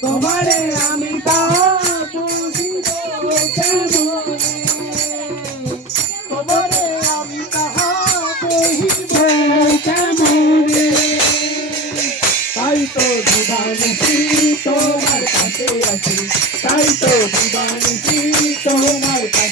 তোমারে আমি তা বুঝিব। কেমনে তোমারে তাই তো দিবানিসি তোমার কাছে আছি। তাই তো দিবানিসি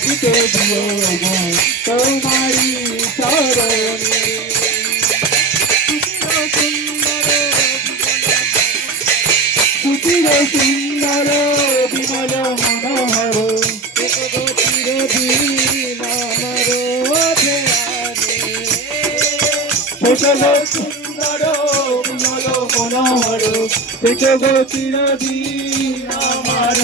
দিও গো তোমারি চরণে সুচির সুন্দর বিমল মনোহর সুন্দর বিমল মনোহর চিরদিন আমার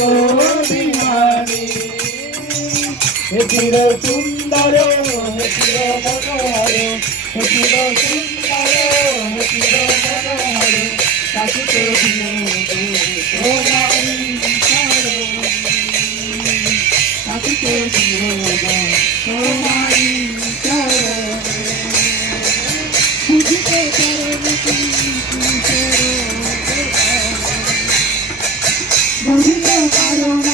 চির সুন্দর চির মনোহর চির সুন্দর চির মনোহর। থাকিতে দিও তোমারি বুঝিতে পারে পারো নাকি কিসের